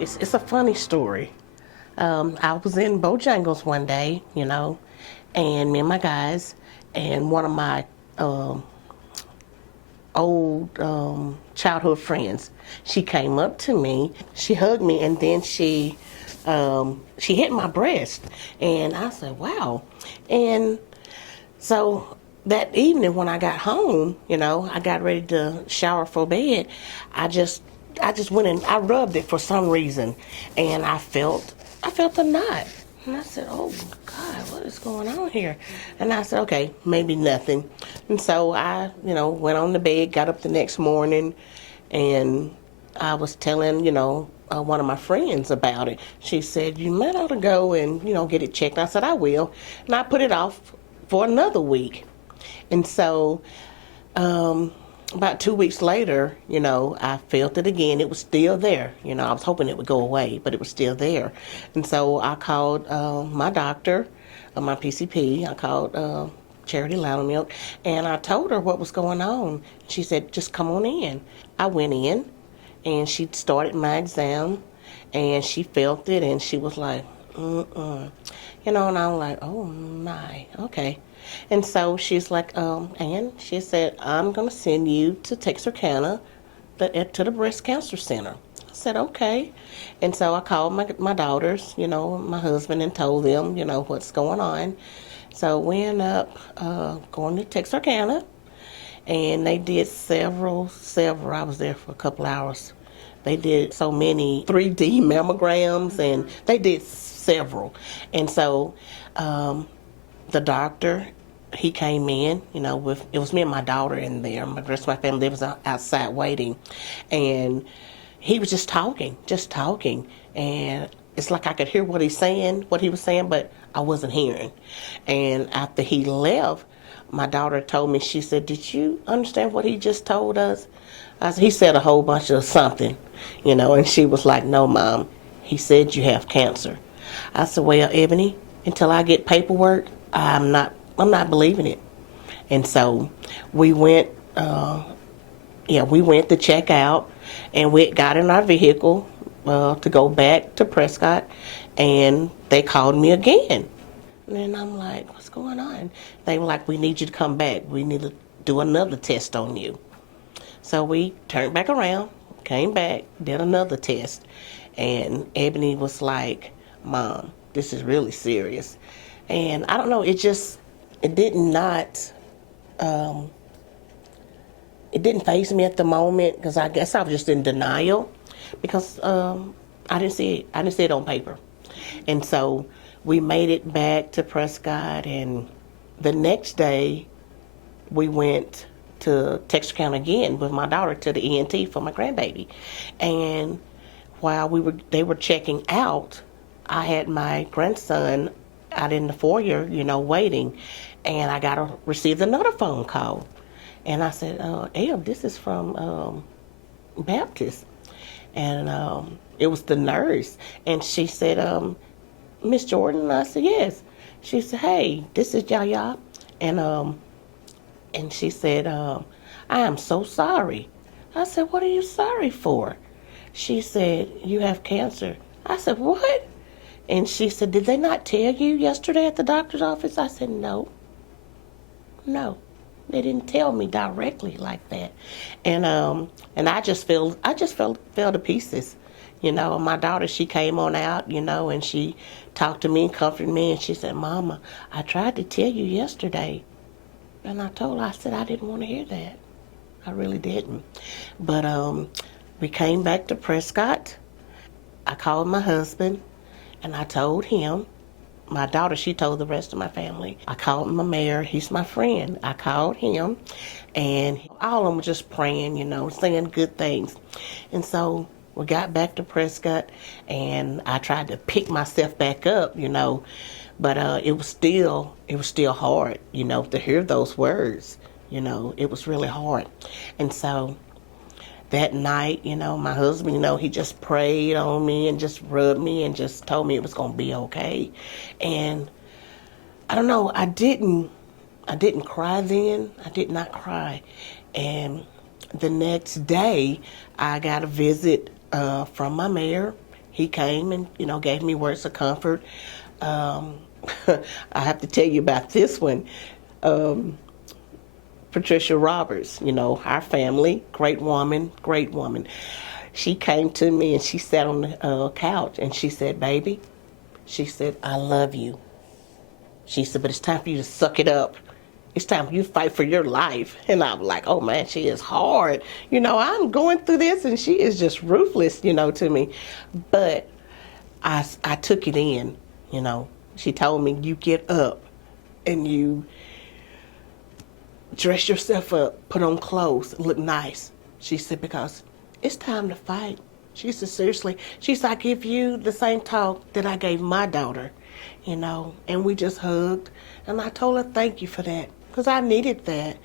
It's a funny story. I was in Bojangles one day, and me and my guys, and one of my um, old childhood friends. She came up to me, she hugged me, and then she hit my breast, and I said, "Wow!" And so that evening when I got home, I got ready to shower for bed. I just I just went and I rubbed it for some reason, and I felt a knot. And I said, "Oh God, what is going on here?" And I said, "Okay, maybe nothing." And so I, went on the bed, got up the next morning, and I was telling, one of my friends about it. She said, "You might ought to go and, get it checked." I said, "I will." And I put it off for another week. And so about 2 weeks later, I felt it again. It was still there. I was hoping it would go away, but it was still there. And so I called my doctor, my PCP. I called Charity Loudermilk, and I told her what was going on. She said, "Just come on in." I went in, and she started my exam, and she felt it, and she was like, "Mm-mm." And I'm like, "Oh my, okay." And so she's like, and she said, "I'm going to send you to Texarkana, to the breast cancer center." I said, "Okay." And so I called my daughters, my husband, and told them, what's going on. So we ended up going to Texarkana, and they did several. I was there for a couple hours. They did so many 3D mammograms, and they did several. And so the doctor, he came in, with it was me and my daughter in there. The rest of my family, they was outside waiting, and he was just talking, and it's like I could hear what he was saying, but I wasn't hearing. And after he left, my daughter told me, she said, "Did you understand what he just told us?" I said, "He said a whole bunch of something, and she was like, "No, Mom, he said you have cancer." I said, "Well, Ebony, until I get paperwork, I'm not believing it." And so we went, we went to check out, and we got in our vehicle to go back to Prescott, and they called me again. And I'm like, "What's going on?" They were like, "We need you to come back. We need to do another test on you." So we turned back around, came back, did another test, and Ebony was like, "Mom, this is really serious." And I don't know, it did not, um, it didn't faze me at the moment, because I guess I was just in denial, because I didn't see it on paper. And so we made it back to Prescott, and the next day we went to Texarkana again with my daughter to the ENT for my grandbaby. And while they were checking out, I had my grandson out in the foyer, waiting, and received another phone call. And I said, "Eb, this is from Baptist." And it was the nurse. And she said, "Miss Jordan?" And I said, "Yes." She said, "Hey, this is Yaya." And she said, "I am so sorry." I said, "What are you sorry for?" She said, "You have cancer." I said, "What?" And she said, "Did they not tell you yesterday at the doctor's office?" I said, "No, no. They didn't tell me directly like that." And I just fell to pieces. My daughter, she came on out, and she talked to me and comforted me, and she said, "Mama, I tried to tell you yesterday." And I told her, I said, "I didn't want to hear that. I really didn't." But we came back to Prescott. I called my husband, and I told him. My daughter, she told the rest of my family. I called my mayor. He's my friend. I called him, and all of them were just praying, saying good things. And so we got back to Prescott, and I tried to pick myself back up, but it was still hard, to hear those words. It was really hard. And so that night, my husband, he just prayed on me and just rubbed me and just told me it was going to be okay. And I don't know, I didn't cry then. I did not cry. And the next day, I got a visit from my mayor, He came and, gave me words of comfort. Um, I have to tell you about this one. Um, Patricia Roberts, our family, great woman, great woman. She came to me and she sat on the couch and she said, baby, she said, I love you. She said, but it's time for you to suck it up. It's time for you to fight for your life. And I'm like, oh man, she is hard. I'm going through this and she is just ruthless, to me. But I took it in, you know. She told me, you get up and you dress yourself up, put on clothes, look nice. She said, because it's time to fight. She said, seriously. She said, I give you the same talk that I gave my daughter, and we just hugged. And I told her, thank you for that, because I needed that,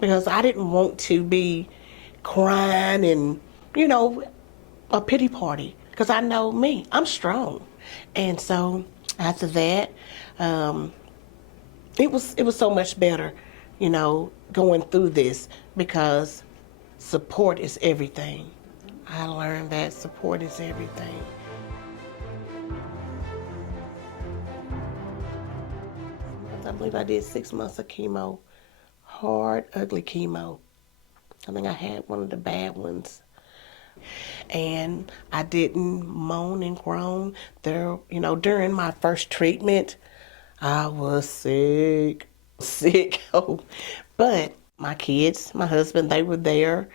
because I didn't want to be crying and, a pity party, because I know me, I'm strong. And so after that, it was so much better, going through this, because support is everything. I learned that support is everything. I believe I did 6 months of chemo, hard, ugly chemo. I think I had one of the bad ones. And I didn't moan and groan. During my first treatment, I was sick, sick. Oh, but my kids, my husband, they were there,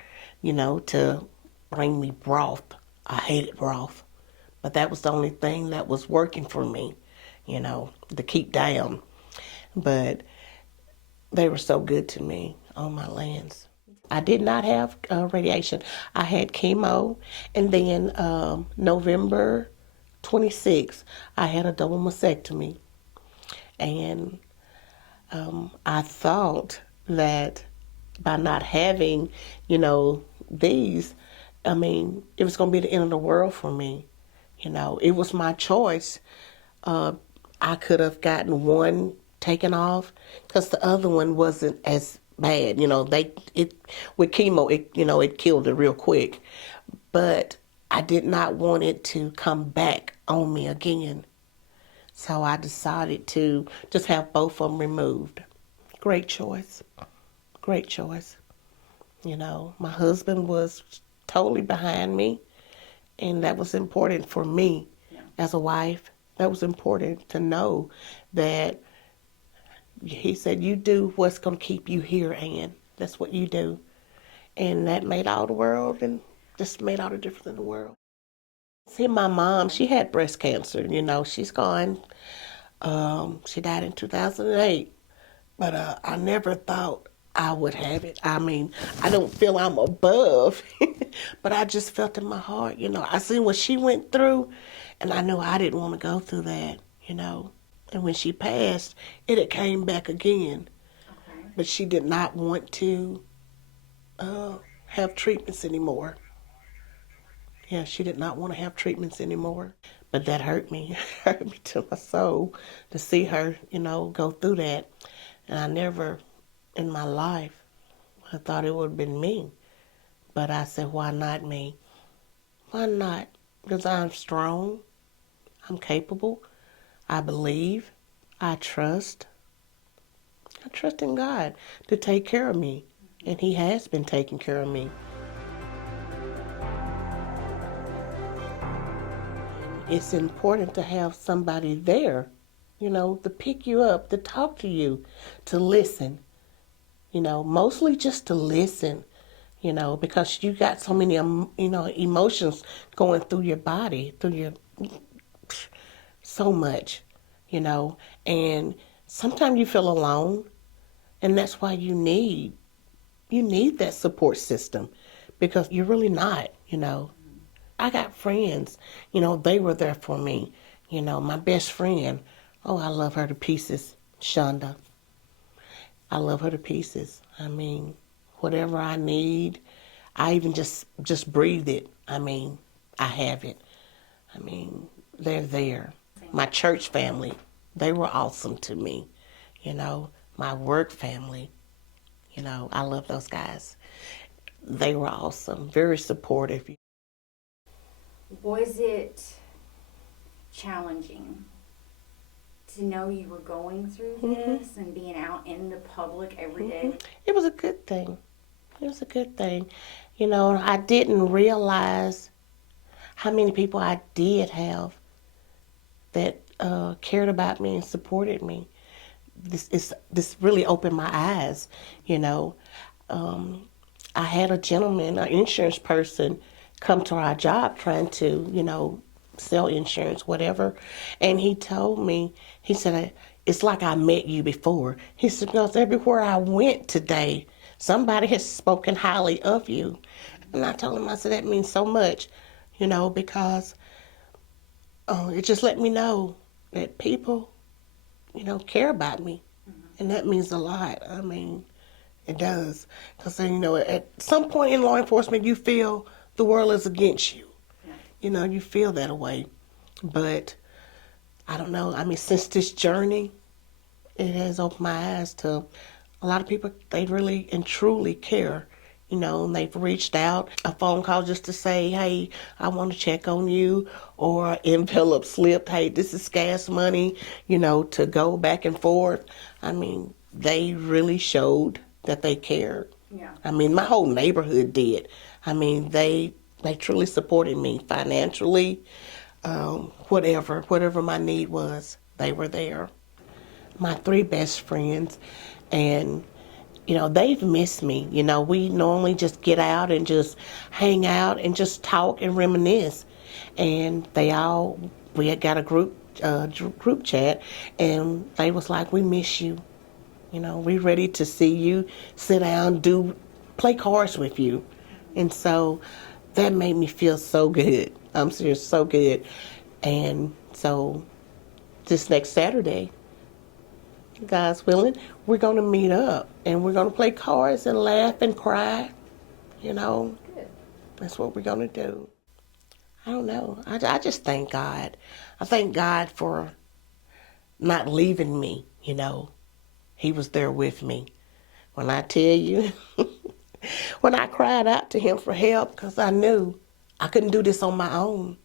to bring me broth. I hated broth, but that was the only thing that was working for me, to keep down. But they were so good to me on my lands. I did not have radiation. I had chemo, and then November 26th, I had a double mastectomy. And I thought that by not having, these, it was going to be the end of the world for me. It was my choice. I could have gotten one taken off because the other one wasn't as bad. With chemo, it killed it real quick. But I did not want it to come back on me again. So I decided to just have both of them removed. Great choice. Great choice. My husband was totally behind me, and that was important for me as a wife. That was important to know that he said, you do what's going to keep you here, Ann. That's what you do. And that made all the world, and just made all the difference in the world. See, my mom, she had breast cancer. She's gone. She died in 2008. But I never thought I would have it. I don't feel I'm above, but I just felt in my heart, I seen what she went through, and I knew I didn't want to go through that. And when she passed, it had came back again. Okay. But she did not want to have treatments anymore. Yeah, she did not want to have treatments anymore. But that hurt me, hurt me to my soul to see her, go through that. And I never in my life I thought it would have been me. But I said, why not me? Why not? Because I'm strong. I'm capable. I believe. I trust. I trust in God to take care of me. And He has been taking care of me. It's important to have somebody there, to pick you up, to talk to you, to listen. Mostly just to listen, because you got so many, emotions going through your body, so much, and sometimes you feel alone, and that's why you need that support system, because you're really not. I got friends, they were there for me, my best friend. Oh, I love her to pieces, Shonda. I love her to pieces. Whatever I need, I even just breathe it. I have it. They're there. My church family, they were awesome to me. My work family, I love those guys. They were awesome, very supportive. Was it challenging to know you were going through this and being out in the public every day? It was a good thing. It was a good thing. You know, I didn't realize how many people I did have that cared about me and supported me. This really opened my eyes. You know, I had a gentleman, an insurance person, come to our job trying to, sell insurance, whatever, and he told me, he said, "It's like I met you before." He said, "Because everywhere I went today, somebody has spoken highly of you." And I told him, I said, "That means so much, because it just let me know that people, care about me. And that means a lot. I mean, it does. Because, at some point in law enforcement, you feel the world is against you. You feel that way. But I don't know. I mean, since this journey, it has opened my eyes to a lot of people. They really and truly care. And they've reached out, a phone call just to say, "Hey, I want to check on you," or envelope slip, "Hey, this is gas money," to go back and forth. I mean, they really showed that they cared. Yeah. I mean, my whole neighborhood did. I mean, they truly supported me financially, whatever my need was, they were there. My three best friends, and they've missed me. We normally just get out and just hang out and just talk and reminisce. And we had got a group chat, and they was like, "We miss you. We ready to see you, sit down, play cards with you." And so that made me feel so good. I'm serious, so good. And so this next Saturday, God's willing, we're going to meet up and we're going to play cards and laugh and cry. Good. That's what we're going to do. I don't know. I just thank God. I thank God for not leaving me. He was there with me. When I tell you, when I cried out to him for help because I knew I couldn't do this on my own,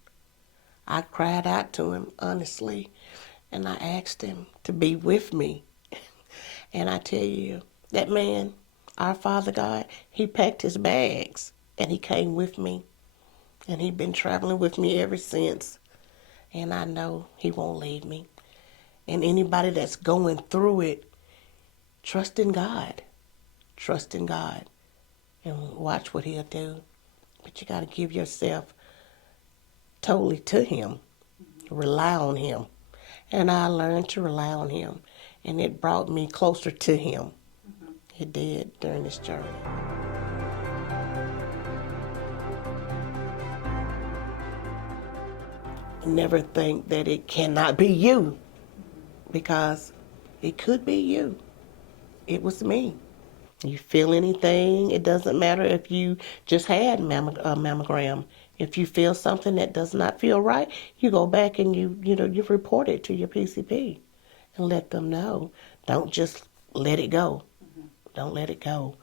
I cried out to him honestly, and I asked him to be with me. And I tell you, that man, our Father God, he packed his bags and he came with me. And he's been traveling with me ever since. And I know he won't leave me. And anybody that's going through it, trust in God. Trust in God. And watch what he'll do. But you got to give yourself totally to him. Rely on him. And I learned to rely on him. And it brought me closer to him. It did during this journey. Never think that it cannot be you, because it could be you. It was me. You feel anything, it doesn't matter if you just had a mammogram. If you feel something that does not feel right, you go back and you report it to your PCP and let them know. Don't just let it go. Don't let it go.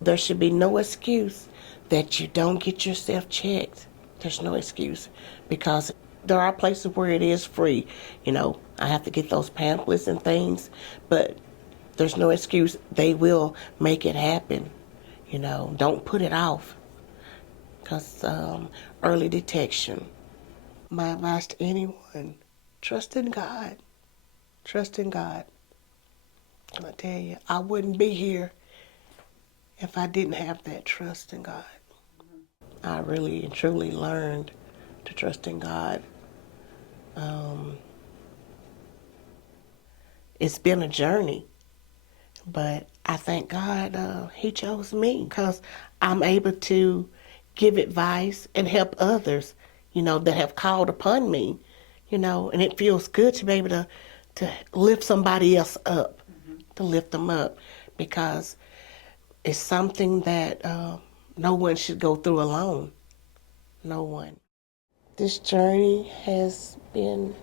There should be no excuse that you don't get yourself checked. There's no excuse, because there are places where it is free. I have to get those pamphlets and things, but there's no excuse. They will make it happen. Don't put it off, because early detection. My advice to anyone, trust in God. Trust in God. And I tell you, I wouldn't be here if I didn't have that trust in God. I really and truly learned to trust in God. It's been a journey, but I thank God he chose me, because I'm able to give advice and help others, that have called upon me, and it feels good to be able to lift somebody else up, to lift them up, because it's something that no one should go through alone. No one. This journey has been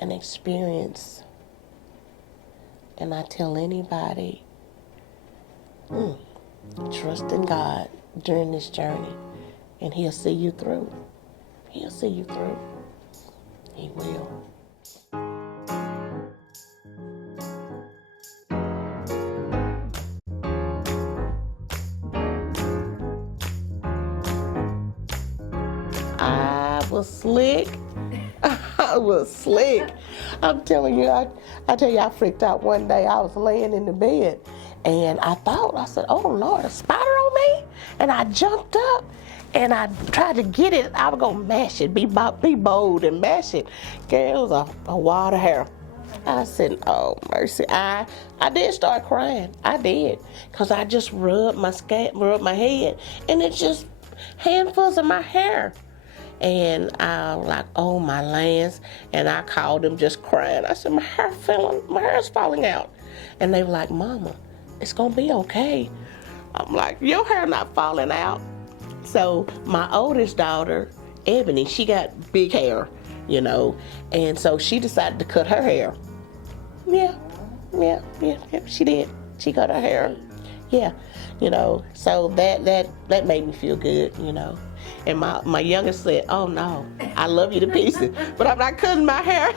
an experience, and I tell anybody, trust in God during this journey, and he'll see you through. He'll see you through. He will. I was slick. I was slick. I'm telling you, I tell you, I freaked out one day. I was laying in the bed, and I said, oh Lord, a spider on me? And I jumped up, and I tried to get it. I was gonna mash it, be bold and mash it. Okay, it was a wad of hair. I said, oh mercy. I did start crying. I did, cause I just rubbed my head, and it's just handfuls of my hair. And I was like, oh my lands. And I called them just crying. I said, my hair's falling out. And they were like, Mama, it's gonna be okay. I'm like, your hair not falling out. So my oldest daughter, Ebony, she got big hair, you know, and so she decided to cut her hair. Yeah, she did. She cut her hair. Yeah, you know, so that made me feel good, you know. And my youngest said, oh no, I love you to pieces, but I'm not cutting my hair.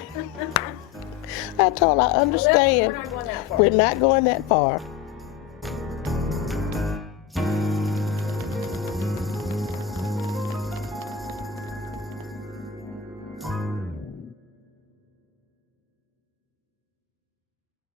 I told her, I understand. We're not going that far. We're not going that far.